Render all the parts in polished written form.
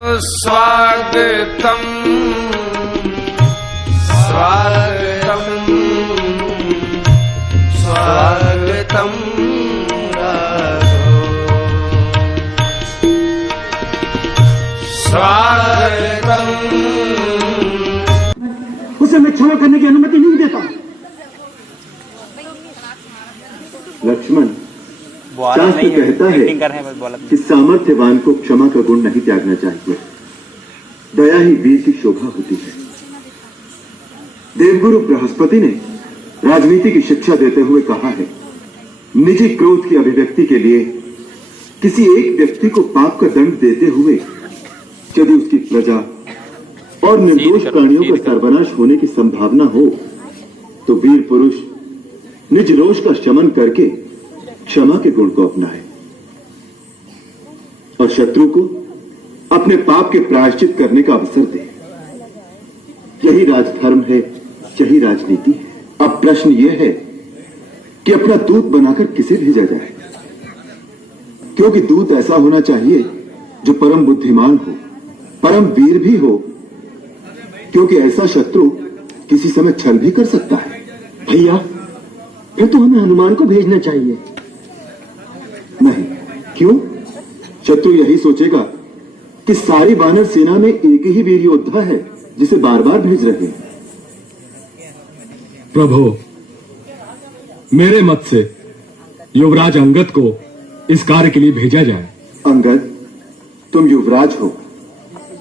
स्वागतम स्वागतम स्वागतम स्वागतम। उसे मैं क्षमा करने की अनुमति नहीं देता। लक्ष्मण, शास्त्र कहता है कि सामर्थ्यवान को क्षमा का गुण नहीं त्यागना चाहिए। दया ही वीर की शोभा होती है। देवगुरु बृहस्पति ने राजनीति की शिक्षा देते हुए कहा है, निजी क्रोध की अभिव्यक्ति के लिए किसी एक व्यक्ति को पाप का दंड देते हुए यदि उसकी प्रजा और निर्दोष प्राणियों का सर्वनाश होने की संभावना हो तो वीर पुरुष निज रोष का शमन करके क्षमा के गुण को अपनाए और शत्रु को अपने पाप के प्रायश्चित करने का अवसर दे। यही राजधर्म है, यही राजनीति है। अब प्रश्न यह है कि अपना दूत बनाकर किसे भेजा जाए, क्योंकि दूत ऐसा होना चाहिए जो परम बुद्धिमान हो, परम वीर भी हो, क्योंकि ऐसा शत्रु किसी समय छल भी कर सकता है। भैया, फिर तो हमें हनुमान को भेजना चाहिए। नहीं, क्यों? शत्रु यही सोचेगा कि सारी वानर सेना में एक ही वीर योद्धा है जिसे बार बार भेज रहे हैं। प्रभु, मेरे मत से युवराज अंगद को इस कार्य के लिए भेजा जाए। अंगद, तुम युवराज हो,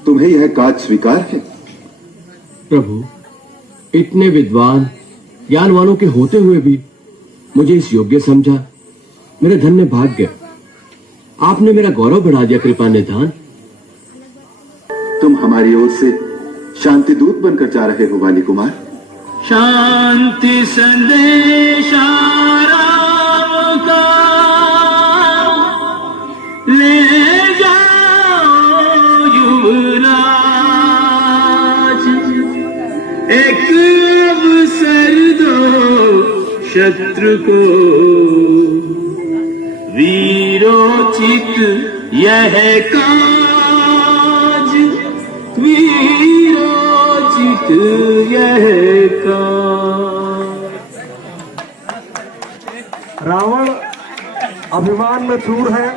तुम्हें यह कार्य स्वीकार है? प्रभु, इतने विद्वान ज्ञानवानों के होते हुए भी मुझे इस योग्य समझा, मेरा धन्य भाग्य। आपने मेरा गौरव बढ़ा दिया, कृपा निधान। तुम हमारी ओर से शांति दूत बनकर जा रहे हो वाली कुमार। शांति संदेशा राम का ले जाओ युवराज, एक अवसर दो शत्रु को, वीरोचित यह काज, वीरोचित यह काज। रावण अभिमान में चूर है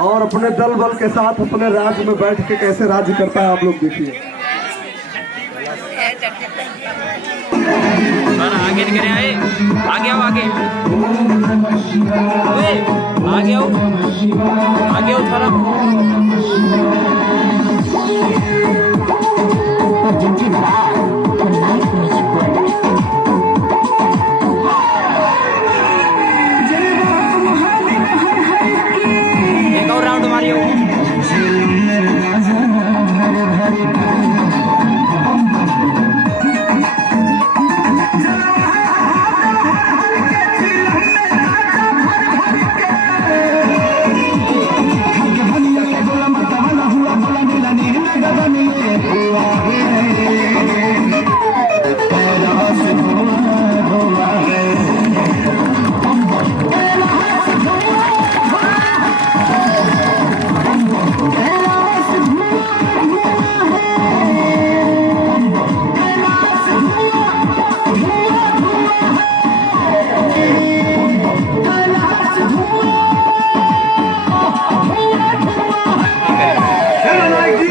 और अपने दल बल के साथ अपने राज्य में बैठ के कैसे राज्य करता है, आप लोग देखिए। आगे निकल आए, आगे आओ, आगे आगे आओ, आगे आओ थोड़ा। एक और राउंड मारियो।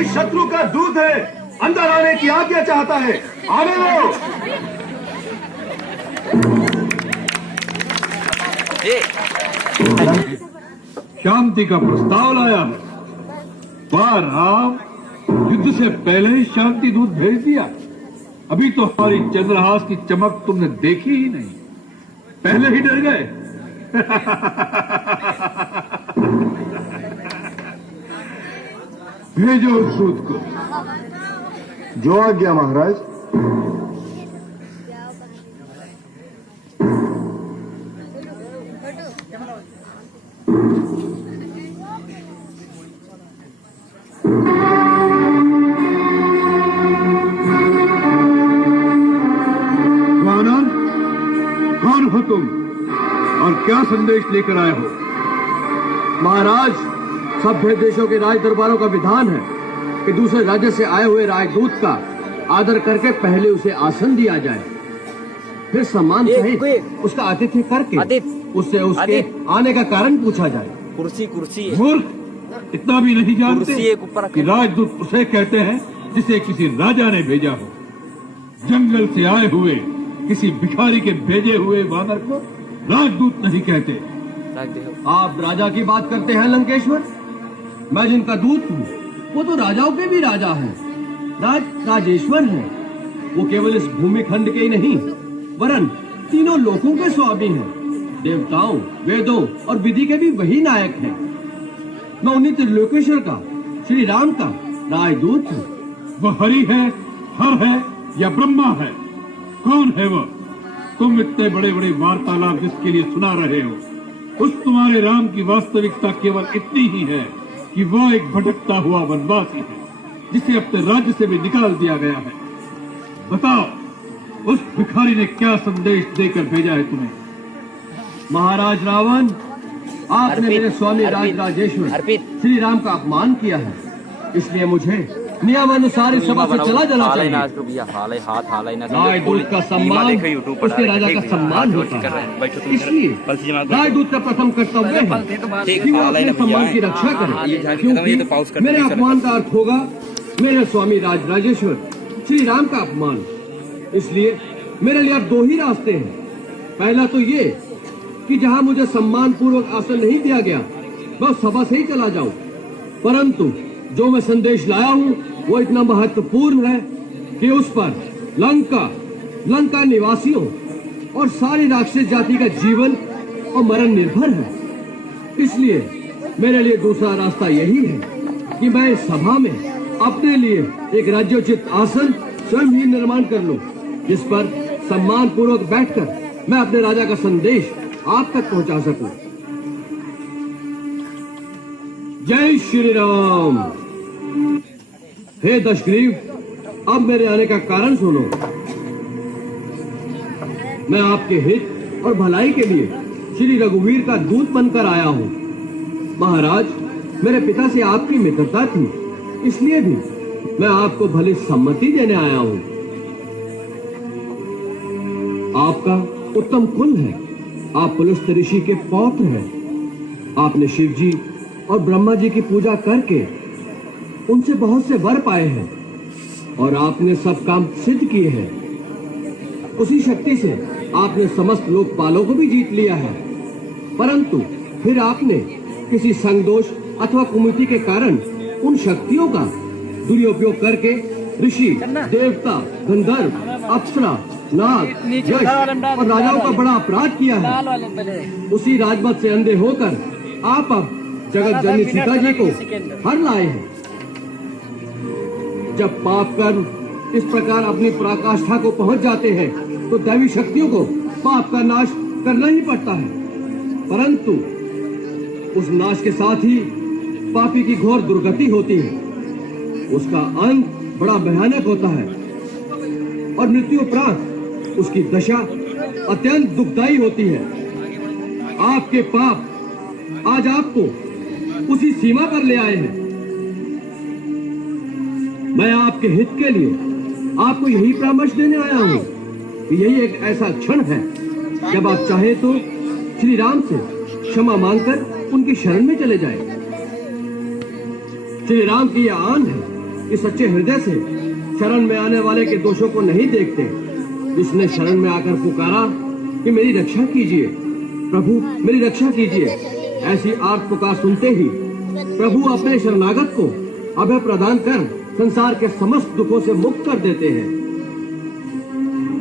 शत्रु का दूत है, अंदर आने की आज्ञा चाहता है, आने लो। शांति का प्रस्ताव लाया है। वाह राम, युद्ध से पहले ही शांति दूत भेज दिया। अभी तो हमारी चंद्रहास की चमक तुमने देखी ही नहीं, पहले ही डर गए। भेजो उस दूत को। जो आज्ञा महाराज। कौन हो तुम और क्या संदेश लेकर आए हो? महाराज, सभ्य देशों के राज दरबारों का विधान है कि दूसरे राज्य से आए हुए राजदूत का आदर करके पहले उसे आसन दिया जाए, फिर सम्मान सहित उसका आतिथ्य करके उससे उसके आने का कारण पूछा जाए। कुर्सी है। मूर्ख, इतना भी नहीं जानते कुर्सी एक ऊपर कि राजदूत उसे कहते हैं जिसे किसी राजा ने भेजा हो। जंगल से आए हुए किसी भिखारी के भेजे हुए वानर को राजदूत नहीं कहते। रख दे। आप राजा की बात करते हैं लंकेश्वर? मैं जिनका दूत हूँ वो तो राजाओं के भी राजा हैं, राजेश्वर हैं। वो केवल इस भूमि खंड के ही नहीं वरन तीनों लोकों के स्वामी हैं। देवताओं, वेदों और विधि के भी वही नायक हैं। मैं उन्हीं त्रिलोकेश्वर का, श्री राम का राजदूत हूँ। वह हरि है, हर है या ब्रह्मा है? कौन है वह? तुम इतने बड़े बड़े वार्तालाप जिसके लिए सुना रहे हो, उस तुम्हारे राम की वास्तविकता केवल इतनी ही है कि वह एक भटकता हुआ वनवासी है जिसे अपने राज्य से भी निकाल दिया गया है। बताओ, उस भिखारी ने क्या संदेश देकर भेजा है तुम्हें? महाराज रावण, आपने मेरे स्वामी राजेश्वर श्री राम का अपमान किया है, इसलिए मुझे नियमानुसार इस सभा से चला जाना चाहिए। राजदूत का सम्मान उसके राजा का सम्मान होता है, इसलिए राजदूत का प्रथम कर्तव्य है कि वो अपने सम्मान की रक्षा करे, क्योंकि मेरे अपमान का अर्थ होगा मेरे स्वामी राजेश्वर श्री राम का अपमान। इसलिए मेरे लिए अब दो ही रास्ते हैं। पहला तो ये कि जहां मुझे सम्मान पूर्वक आसन नहीं दिया गया मैं उस सभा से ही चला जाऊं, परंतु जो मैं संदेश लाया हूं वो इतना महत्वपूर्ण है कि उस पर लंका निवासियों और सारी राक्षस जाति का जीवन और मरण निर्भर है। इसलिए मेरे लिए दूसरा रास्ता यही है कि मैं इस सभा में अपने लिए एक राज्योचित आसन स्वयं ही निर्माण कर लूं, जिस पर सम्मान पूर्वक बैठकर मैं अपने राजा का संदेश आप तक पहुंचा सकूं। जय श्री राम। हे दशग्रीव, अब मेरे आने का कारण सुनो। मैं आपके हित और भलाई के लिए श्री रघुवीर का दूत बनकर आया हूँ। महाराज, मेरे पिता से आपकी मित्रता थी, इसलिए भी मैं आपको भली सम्मति देने आया हूँ। आपका उत्तम कुल है, आप पुलस्त्य ऋषि के पौत्र हैं। आपने शिव जी और ब्रह्मा जी की पूजा करके उनसे बहुत से वर पाए हैं और आपने सब काम सिद्ध किए हैं। उसी शक्ति से आपने समस्त लोकपालों को भी जीत लिया है, परंतु फिर आपने किसी संगदोष अथवा कुमति के कारण उन शक्तियों का दुरुपयोग करके ऋषि, देवता, गंधर्व, अप्सरा, नाग, यक्ष और राजाओं का बड़ा अपराध किया है। उसी राजमत से अंधे होकर आप अब जगत जननी सीता जी को हर लाए हैं। जब पाप कर्म इस प्रकार अपनी पराकाष्ठा को पहुंच जाते हैं तो दैवी शक्तियों को पाप का नाश करना ही पड़ता है, परंतु उस नाश के साथ ही पापी की घोर दुर्गति होती है। उसका अंत बड़ा भयानक होता है और मृत्यु उपरांत उसकी दशा अत्यंत दुखदायी होती है। आपके पाप आज आपको उसी सीमा पर ले आए हैं। मैं आपके हित के लिए आपको यही परामर्श देने आया हूँ कि यही एक ऐसा क्षण है जब आप चाहे तो श्री राम से क्षमा मांगकर उनकी शरण में चले जाएं। श्री राम की यह आन है कि सच्चे हृदय से शरण में आने वाले के दोषों को नहीं देखते। जिसने शरण में आकर पुकारा कि मेरी रक्षा कीजिए प्रभु, मेरी रक्षा कीजिए, ऐसी आर्त पुकार सुनते ही प्रभु अपने शरणागत को अभय प्रदान कर संसार के समस्त दुखों से मुक्त कर देते हैं।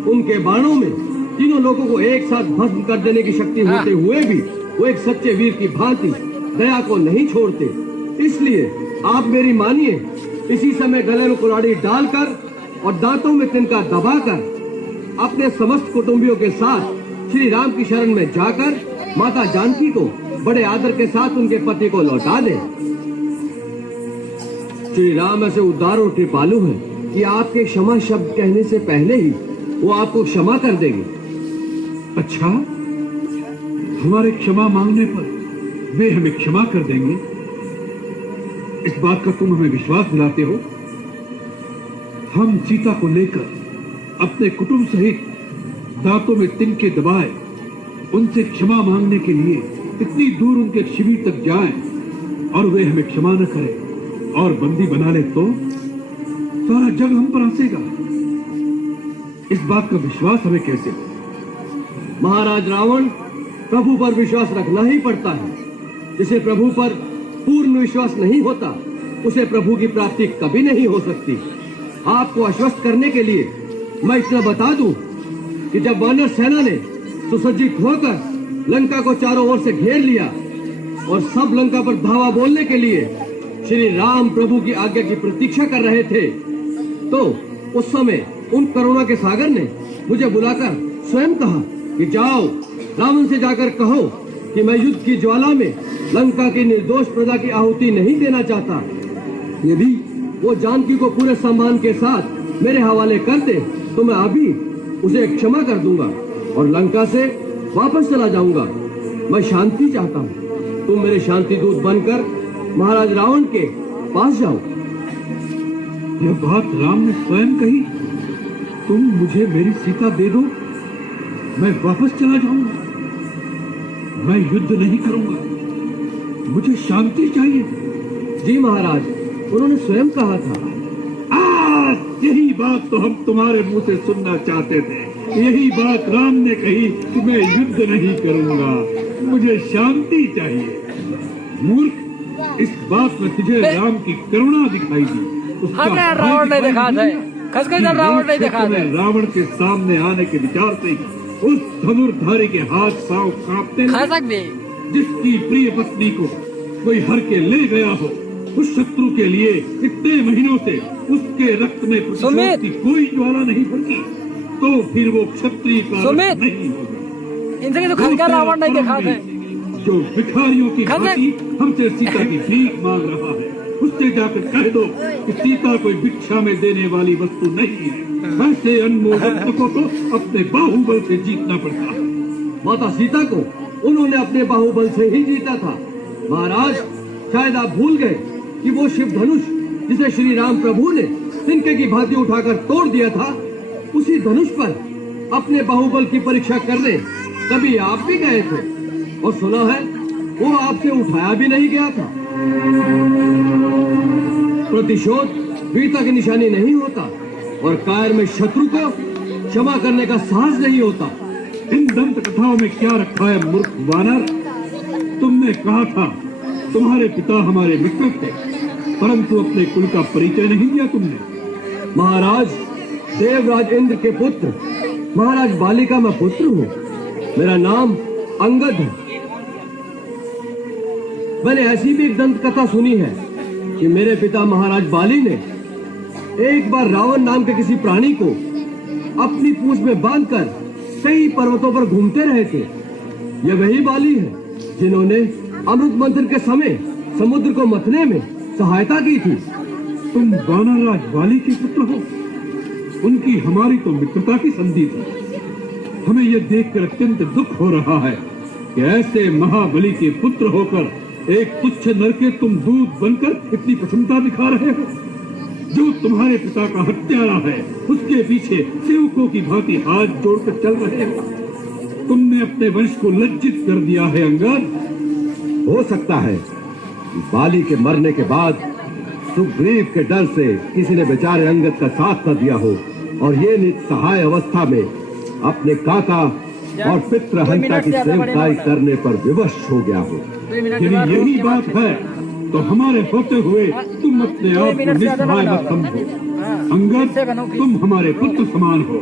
उनके बाणों में तीनों लोगों को एक साथ भस्म कर देने की शक्ति होते हुए भी वो एक सच्चे वीर की भांति दया को नहीं छोड़ते। इसलिए आप मेरी मानिए, इसी समय गले में कुल्हाड़ी डालकर और दांतों में तिनका दबाकर अपने समस्त कुटुंबियों के साथ श्री राम की शरण में जाकर माता जानकी को बड़े आदर के साथ उनके पति को लौटा दें। श्री राम ऐसे उदार और कृपालु हैं कि आपके क्षमा शब्द कहने से पहले ही वो आपको क्षमा कर देंगे। अच्छा, हमारे क्षमा मांगने पर वे हमें क्षमा कर देंगे, इस बात का तुम हमें विश्वास दिलाते हो? हम सीता को लेकर अपने कुटुंब सहित दांतों में तिनके दबाए उनसे क्षमा मांगने के लिए इतनी दूर उनके शिविर तक जाएं और वे हमें क्षमा न करें और बंदी बना ले तो सारा जग हम पर हंसेगा। इस बात का विश्वास हमें कैसे हो? महाराज रावण, प्रभु पर विश्वास रखना ही पड़ता है। जिसे प्रभु पर पूर्ण विश्वास नहीं होता उसे प्रभु की प्राप्ति कभी नहीं हो सकती। आपको आश्वस्त करने के लिए मैं इतना बता दूं कि जब वानर सेना ने सुसज्जित होकर लंका को चारों ओर से घेर लिया और सब लंका पर धावा बोलने के लिए श्री राम प्रभु की आज्ञा की प्रतीक्षा कर रहे थे, तो उस समय उन करुणा के सागर ने मुझे बुलाकर स्वयं कहा कि जाओ, रावण से जाकर कहो कि मैं युद्ध की ज्वाला में लंका की निर्दोष प्रजा की आहुति नहीं देना चाहता। यदि वो जानकी को पूरे सम्मान के साथ मेरे हवाले कर दे तो मैं अभी उसे क्षमा कर दूंगा और लंका से वापस चला जाऊंगा। मैं शांति चाहता हूँ। तुम मेरे शांति दूत बनकर महाराज रावण के पास जाओ। यह बात राम ने स्वयं कही। तुम मुझे मेरी सीता दे दो, मैं वापस चला जाऊंगा। मैं युद्ध नहीं करूंगा, मुझे शांति चाहिए। जी महाराज, उन्होंने स्वयं कहा था। यही बात तो हम तुम्हारे मुंह से सुनना चाहते थे। यही बात राम ने कही कि मैं युद्ध नहीं करूंगा, मुझे शांति चाहिए। मूर्ख, इस बात में तुझे राम की करुणा दिखाई दी। हमने रावण नहीं देखा था, खसखस रावण नहीं देखा था। रावण के सामने आने के विचार से उस धनुर्धारी के हाथ पांव कांपते खा सकते। जिसकी प्रिय पत्नी को कोई हर के ले गया हो, उस शत्रु के लिए इतने महीनों से उसके रक्त में प्रतिशोध की कोई ज्वाला नहीं भड़की, तो फिर वो क्षत्रिय का नहीं होगा। इनसे तो खसखस रावण नहीं देखा था। जो भिखारियों की भांति हमसे सीता की भीख मांग रहा है, उससे जाकर कह दो कि सीता कोई भिक्षा में देने वाली वस्तु नहीं है। ऐसे अनमोल रत्न को तो अपने बाहुबल से जीतना पड़ता है। माता सीता को उन्होंने अपने बाहुबल से ही जीता था। महाराज, शायद आप भूल गए कि वो शिव धनुष जिसे श्री राम प्रभु ने तिनके की भांति उठाकर तोड़ दिया था, उसी धनुष पर अपने बाहुबल की परीक्षा करने कभी आप भी गए थे और सुना है वो आपसे उठाया भी नहीं गया था। प्रतिशोध वीरता की निशानी नहीं होता और कायर में शत्रु को क्षमा करने का साहस नहीं होता। इन दंत कथाओं में क्या रखा है मूर्ख वानर? तुमने कहा था तुम्हारे पिता हमारे मित्र थे, परंतु अपने कुल का परिचय नहीं दिया तुमने। महाराज, देवराज इंद्र के पुत्र महाराज बाली का मैं पुत्र हूँ। मेरा नाम अंगद है। मैंने ऐसी भी एक दंत कथा सुनी है कि मेरे पिता महाराज बाली ने एक बार रावण नाम के किसी प्राणी को अपनी पूंछ में बांधकर कई पर्वतों पर घूमते रहे थे। ये वही बाली है जिन्होंने अमृत मंथन के समय समुद्र को मथने में सहायता की थी। तुम वानरराज बाली के पुत्र हो। उनकी हमारी तो मित्रता की संधि थी। हमें यह देखकर अत्यंत दुख हो रहा है कि ऐसे महाबली के पुत्र होकर एक तुच्छ नर के तुम दूत बनकर इतनी प्रसन्नता दिखा रहे हो। जो तुम्हारे पिता का हत्यारा है, उसके पीछे सेवकों की भांति हाथ जोड़कर चल रहे हो। तुमने अपने वंश को लज्जित कर दिया है अंगद। हो सकता है बाली के मरने के बाद सुग्रीव के डर से किसी ने बेचारे अंगद का साथ न दिया हो और ये निस्सहाय अवस्था में अपने काका और पितृ हत्या की सेवकाई करने पर विवश हो गया हो। यदि यही बात है तो हमारे होते हुए तुम अपने आप को निस्सहाय मत समझो। अंगद, तुम हमारे पुत्र समान हो।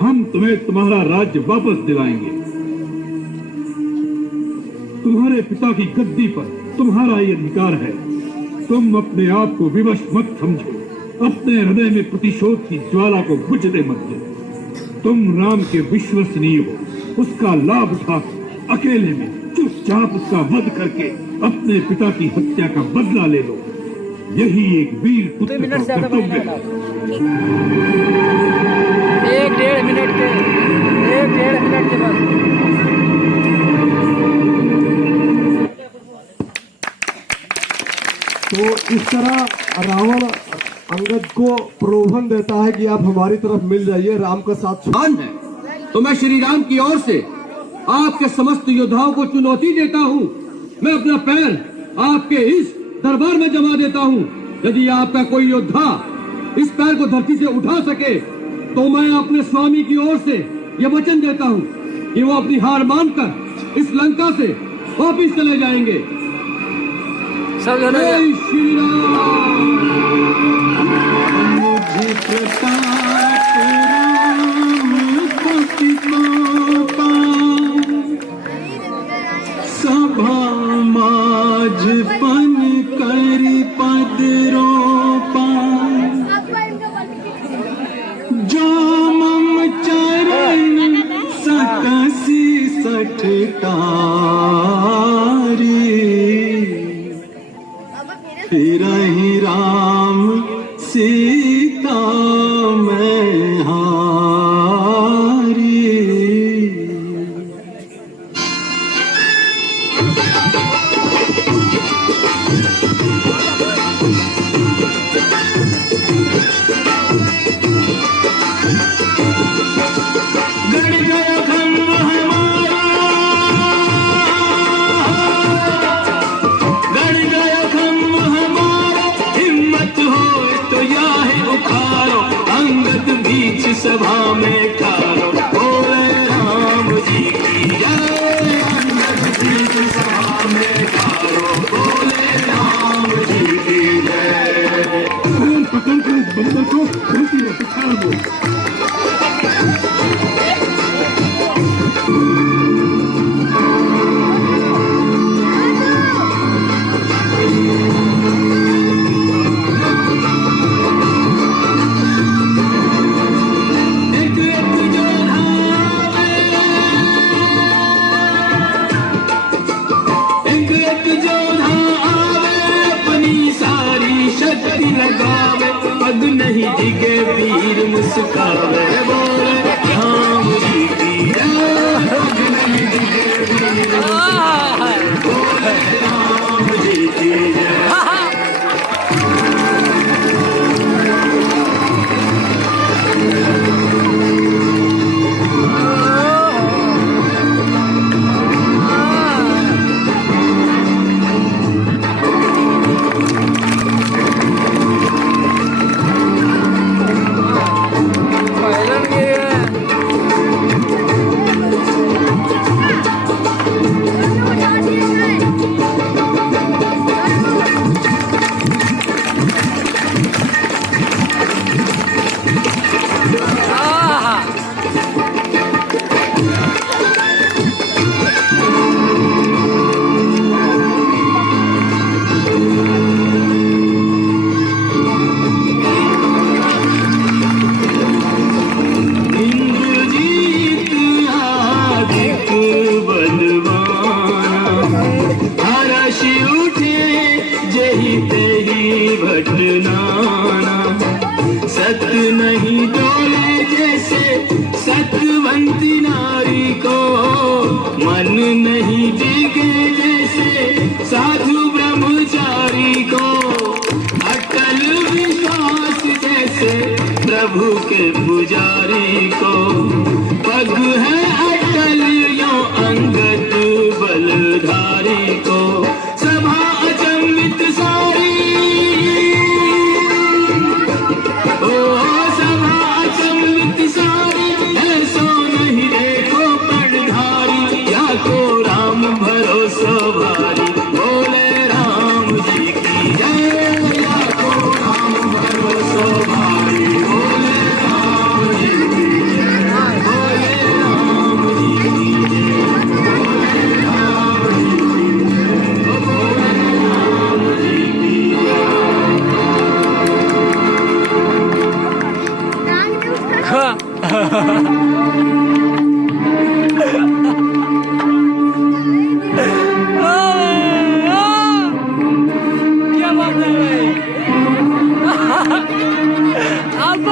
हम तुम्हें तुम्हारा राज्य वापस दिलाएंगे। तुम्हारे पिता की गद्दी पर तुम्हारा ये अधिकार है। तुम अपने आप को विवश मत समझो। अपने हृदय में प्रतिशोध की ज्वाला को बुझने मत दो। तुम राम के विश्वसनीय हो। उसका लाभ उठा अकेले में चुपचाप उसका वध करके अपने पिता की हत्या का बदला ले लो। यही एक वीर पुत्र का कर्तव्य है। 1.5 मिनट के बाद तो इस तरह रावण अंगद को प्रलोभन देता है कि आप हमारी तरफ मिल जाइए, राम का साथ मान है तो मैं श्री राम की ओर से आपके समस्त योद्धाओं को चुनौती देता हूँ। मैं अपना पैर आपके इस दरबार में जमा देता हूँ। यदि आपका कोई योद्धा इस पैर को धरती से उठा सके तो मैं अपने स्वामी की ओर से यह वचन देता हूँ कि वो अपनी हार मानकर इस लंका से वापिस चले जाएंगे। जय श्री राम। मुझे प्रताप राम पति पापा, सभा माज पन करी पद रोपा, जो मम चरण सकसी सठतारी, फिर ही राम सीता में हारी। गड़ गया खम्भ हमारा, गड़ गया खम्भ हमारा, हिम्मत हो तो याहे उखाड़ो, अंगद बीच सभा में ठाड़ो, बोले राम जी की जय। अंगद बीच सभा में ठाड़ो, बोले राम जी की जय। पकड़ कर इस बंदर को धरती में पछाड़ दो। लगावे पग नहीं डिगे वीर मुस्कावे, बोले राम जी की जय। पग नहीं डिगे वीर मुस्कावे, बोले राम जी की जय। सत नहीं डोले जैसे सतवंती नारी को, मन नहीं डिगे जैसे साधु ब्रह्मचारी को, अटल विश्वास जैसे प्रभु के पुजारी को, पग है अटल यो अंगद बलधारी को। सभा अचंभित सारी, सभा अचंभित सारी, ऐसो नहीं देखो पड़धारी, या को राम भरोसा भारी, बोले राम जी की जय। या को राम भरोसा भारी, बोले राम जी की जय। बोले राम जी की जय। बोले राम जी की जय। बोले राम जी की क्या बात है भाई? अब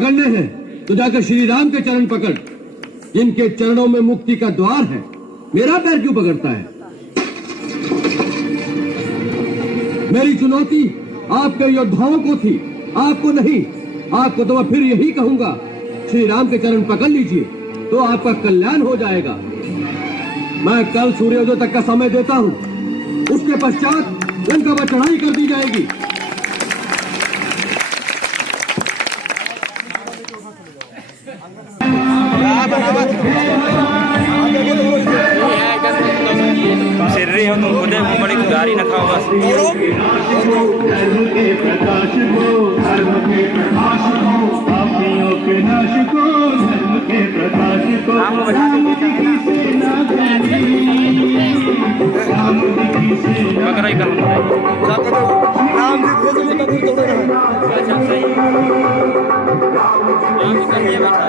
पकड़ने हैं तो जाकर श्री राम के चरण पकड़, जिनके चरणों में मुक्ति का द्वार है। मेरा पैर क्यों पकड़ता है? मेरी चुनौती आपके योद्धाओं को थी, आपको नहीं। आपको तो मैं फिर यही कहूंगा, श्री राम के चरण पकड़ लीजिए तो आपका कल्याण हो जाएगा। मैं कल सूर्योदय तक का समय देता हूं, उसके पश्चात लंका पर चढ़ाई कर दी जाएगी। सिर रही हो तुम खुद बड़ी गाड़ी न खाओ बस। धर्म के प्रकाश को, धर्म के प्रकाश को, पापियों के नाश को, धर्म के प्रकाश को, राम जी की सेना चली, राम जी की सेना पकड़ाई कर राम जी खोज लो तब दौड़े रहे। अच्छा सही राम जी कहिए बैठा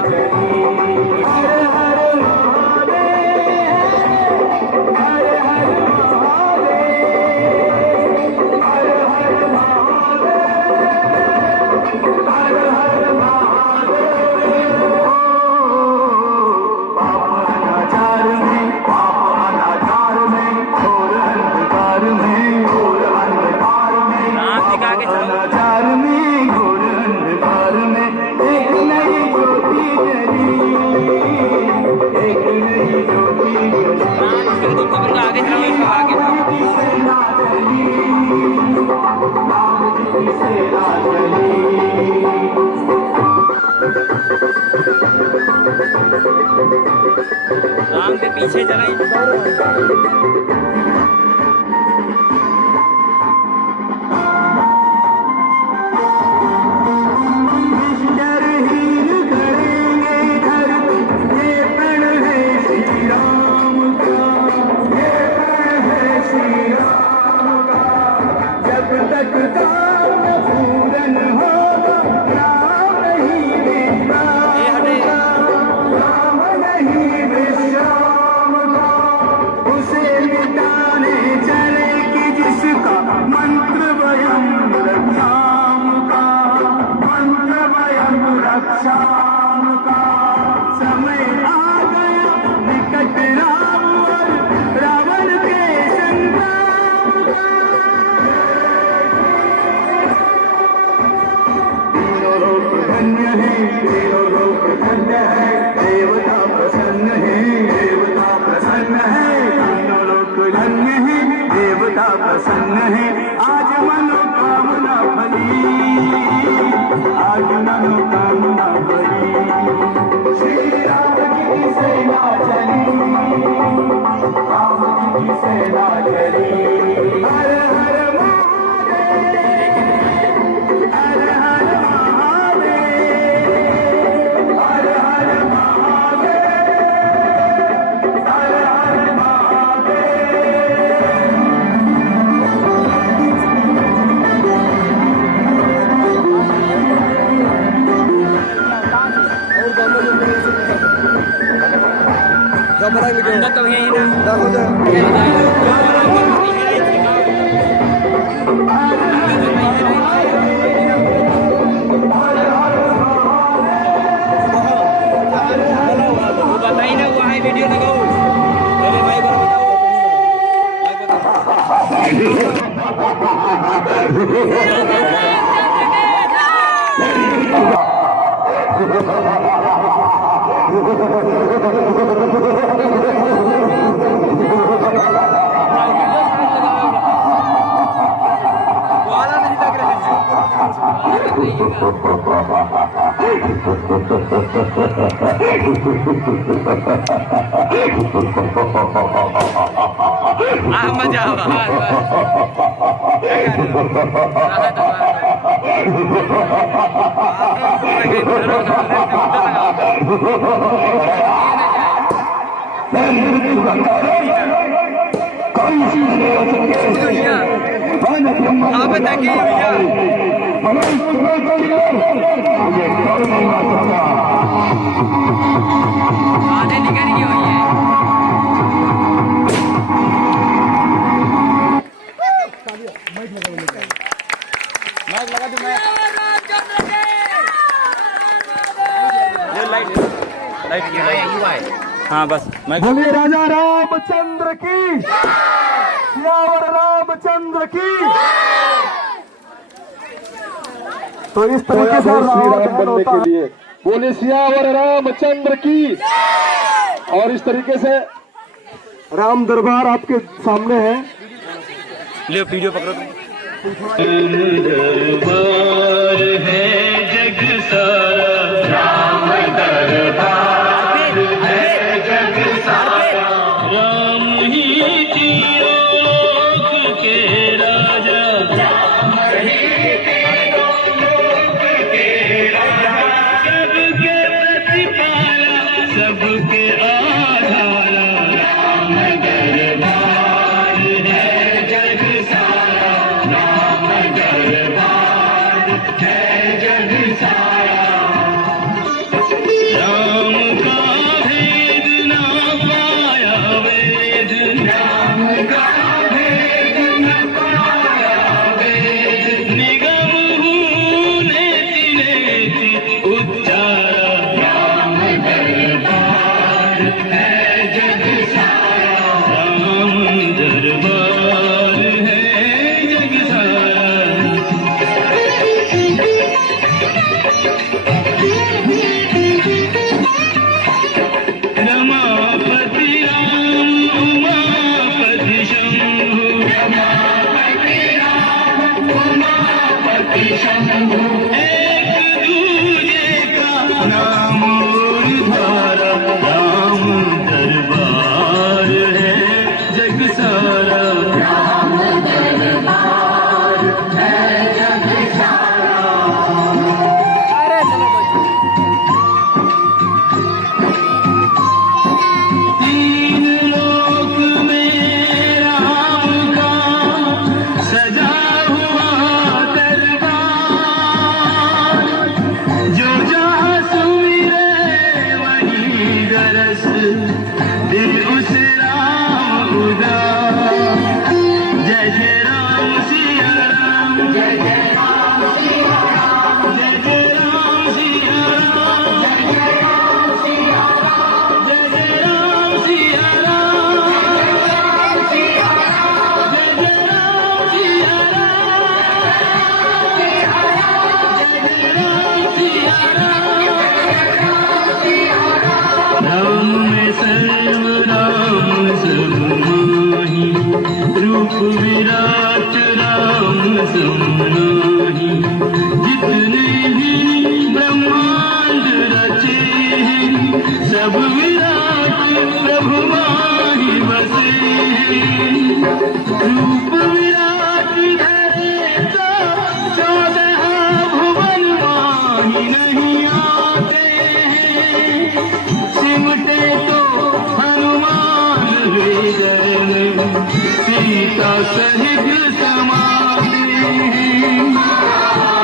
आगे चलो आगे राम के पीछे चलाएं। प्रसन्न है, आज मनोकामना फली, आज मनोकामना फली। श्री राम जी की सेना चली, राम जी की सेना चली। हर हर महादेव, हर हर महादेव, हर हर महादेव, हर हर महादेव। अंदर तो है ही ना देखो वो बताइए ना, वो है वीडियो लगाओ। अरे भाई मजा आप देखिए भैया आधे निकल गई हुई है। माइक लगा दो। हाँ बस मैं बोलिए राजा रामचंद्र की, सियावर रामचंद्र की। तो इस तरीके से राम बनने के लिए बोले सियावर रामचंद्र की। और इस तरीके से राम दरबार आपके सामने है। ले वीडियो पकड़ो दरबार है जग सारा, राम दरबार है जग सारा, राम ही तीनों के राजा, राम ही तीनों के राजा, सबके प्रतिपाला, सबके आधारा, राम दरबार है जग सारा, राम दरबार है जग सारा। राम का भेद ना पाया वेद, राम का भेद न पाया वेद, निगम नेति नेति उच्चारा, राम दरबार है जग सारा, राम दरबार है जग सारा। रमापति राम उमापति शंभु, रमापति राम उमापति शंभु, एक दूजे का नाम और धारा, राम दरबार है जग सारा, राम दरबार है जग सारा। तीन लोक में राम का सजा हुआ दरबार, जो जहाँ सुमिरे वहीं गरस दिल उस राम उदार। जय जय राम सिया राम, जय जय राम सिया राम, जय जय राम सिया राम, जय जय राम सिया राम, जय जय राम सिया राम, जय जय राम सिया राम। राम में सर्व राम सब माही, रूप विराट राम समाही, जितने भी ब्रह्मांड रचे हैं, सब विराट प्रभु माही बसे हैं। रूप विराट धरे तो 14 भुवन माही नहीं आते हैं, सिमटे तो हनुमान हृदय में, सीता सहित समाते हैं।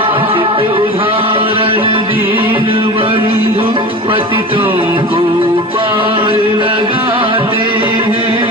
अचित उदाहरण दीन बंधु, पतितों को पार लगाते हैं।